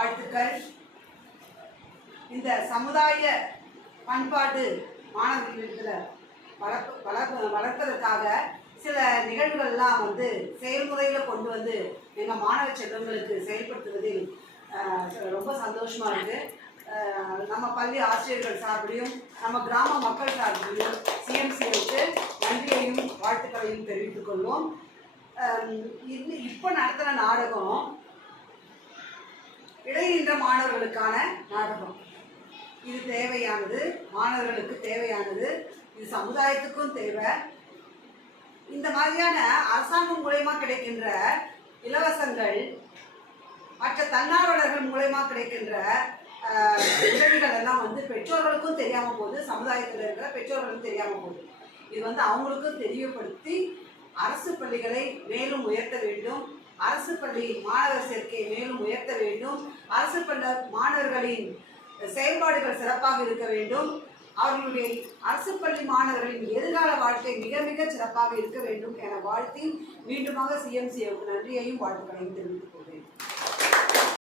வாழ்த்துக்கள். இந்த சமுதாய பண்பாட்டு மாணவர்களிடத்தில் வளர்ப்பதற்காக சில நிகழ்வுகள்லாம் செயல்முறையில் கொண்டு வந்து எங்கள் மாணவ செல்வங்களுக்கு செயல்படுத்துவதில் ரொம்ப சந்தோஷமாக இருக்குது. நம்ம பள்ளி ஆசிரியர்கள் சார்பிலையும் நம்ம கிராம மக்கள் சார்பிலையும் சிஎம்சிக்கு நன்றியையும் வாழ்த்துக்களையும் தெரிவித்துக் கொள்வோம். இப்போ நடத்துகிற நாடகம் இடைநின்ற மாணவர்களுக்கான நாடகம். இது தேவையானது, மாணவர்களுக்கு தேவையானது, இது சமுதாயத்துக்கும் தேவை. இந்த மாதிரியான அரசாங்கம் மூலமா கிடைக்கின்ற இலவசங்கள், மற்ற தன்னார்வலர்கள் மூலமா கிடைக்கின்ற உதவிகள் எல்லாம் பெற்றோர்களுக்கும் தெரியாமல் போகுது, சமுதாயத்தில் இருக்கிற பெற்றோர்களுக்கும் தெரியாமல் போகுது. இது அவங்களுக்கும் தெரியப்படுத்தி அரசு பள்ளிகளை மேலும் உயர்த்த வேண்டும், அரசு பள்ளி மாணவர் சேர்க்கையை மேலும் உயர்த்த வேண்டும், அரசு பள்ளி மாணவர்களின் செயல்பாடுகள் சிறப்பாக இருக்க வேண்டும், அவர்களுடைய அரசு பள்ளி மாணவர்களின் எதிர்கால வாழ்க்கை மிக மிக சிறப்பாக இருக்க வேண்டும் என வாழ்த்தி மீண்டுமாக சிஎம்சிக்கு நன்றியையும் வாழ்த்துக்களையும் தெரிவித்துக் கொள்கிறேன்.